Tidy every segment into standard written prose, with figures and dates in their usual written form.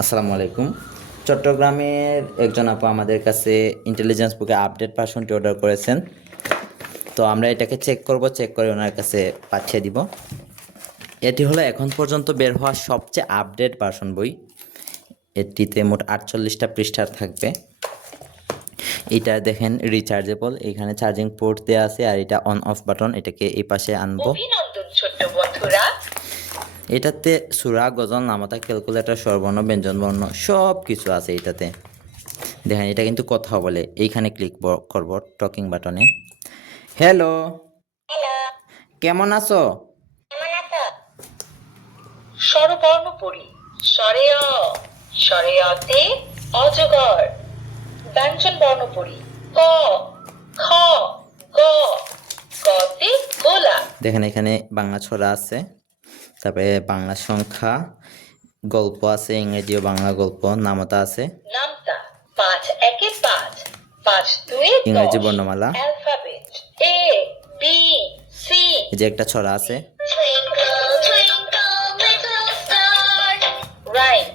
আসসালামু আলাইকুম। চট্টগ্রামের একজন আপু আমাদের কাছে ইন্টেলিজেন্স বুকে আপডেট ভার্সনটি অর্ডার করেছেন। তো আমরা এটাকে চেক করব, চেক করে ওনার কাছে পাঠিয়ে দিব। এটি হলো এখন পর্যন্ত বের হওয়া সবচেয়ে আপডেট ভার্সন বই। এটিতে মোট 48টা পৃষ্ঠা থাকবে। এটা দেখেন রিচার্জেবল, এখানে চার্জিং পোর্ট দেওয়া আছে, আর এটা অন অফ বাটন। এটাকে এই পাশে আনবো। অভিনন্দন ছোট্ট বন্ধুরা। এটাতে সূরা, গজল, নামতা, ক্যালকুলেটর, স্বরবর্ণ, ব্যঞ্জনবর্ণ সব কিছু আছে এটাতে। দেখেন এটা কিন্তু কথা বলে। এইখানে ক্লিক করব টকিং বাটনে। হ্যালো, কেমন আছো? স্বরবর্ণ পড়ি। স্বরে অ, স্বরে অতে অজগর। ব্যঞ্জন বর্ণ পড়ি। ক, খ, গ, গতে গোলা। দেখেন এখানে বাংলা ছড়া আছে, তারপরে বাংলা সংখ্যা, গল্প আছে, ইংরেজি ও বাংলা গল্প, নামতা আছে, নামতা ৫ একে ৫, ৫ ২ ইংরেজি ১০। বর্ণমালা, অ্যালফাবেট এ বি সি। এই যে একটা ছড়া আছে,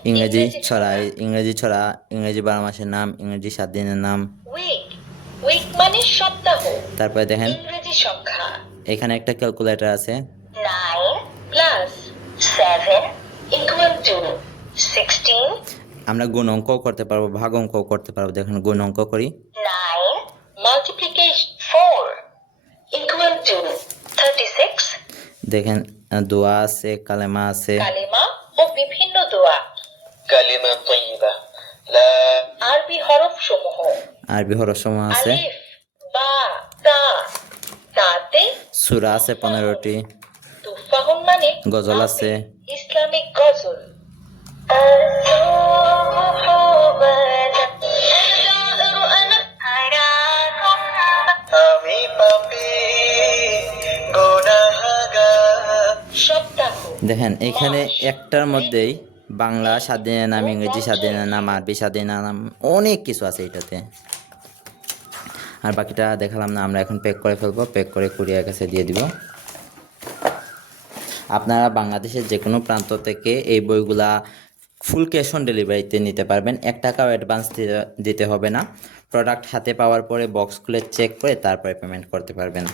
ইংরেজি ছড়া, ইংরেজি 12 মাসের নাম, ইংরেজি 7 দিনের নাম। উইক, উইক মানে সপ্তাহ। তারপরে দেখেন ইংরেজি সংখ্যা। এখানে একটা ক্যালকুলেটর আছে। 9 plus 7 equal to 16. আমরা গুণ অঙ্কও করতে পারবো, ভাগ অঙ্কও করতে পারবো। দেখেন গুণ অঙ্ক করি। 9 multiplication 4 equal to 36. দেখেন দোয়া আছে, কালেমা আছে, কালিমা ও বিভিন্ন দোয়া। كلمة طيبة لا আরবি হরফ সমূহ। আরবি হরফ সমূহ আছে, আলিফ, বা, তা। তাতে সূরা আছে 15টি, তুফাহুন মানে গজল আছে, ইসলামিক গজল। আমি পাপী গুনাহগার। সপ্তাহ। দেখেন এখানে একটার মধ্যেই বাংলা 7 দিনের নাম, ইংরেজি 7 দিনের নাম, আরবি 7 দিনের নাম, অনেক কিছু আছে এটাতে। আর বাকিটা দেখালাম না, আমরা এখন প্যাক করে ফেলবো। প্যাক করে কুরিয়ার কাছে দিয়ে দিব। আপনারা বাংলাদেশের যে কোনো প্রান্ত থেকে এই বইগুলা ফুল ক্যাশ অন ডেলিভারিতে নিতে পারবেন। 1 টাকাও অ্যাডভান্স দিতে হবে না। প্রোডাক্ট হাতে পাওয়ার পরে বক্স খুলে চেক করে তারপরে পেমেন্ট করতে পারবেন।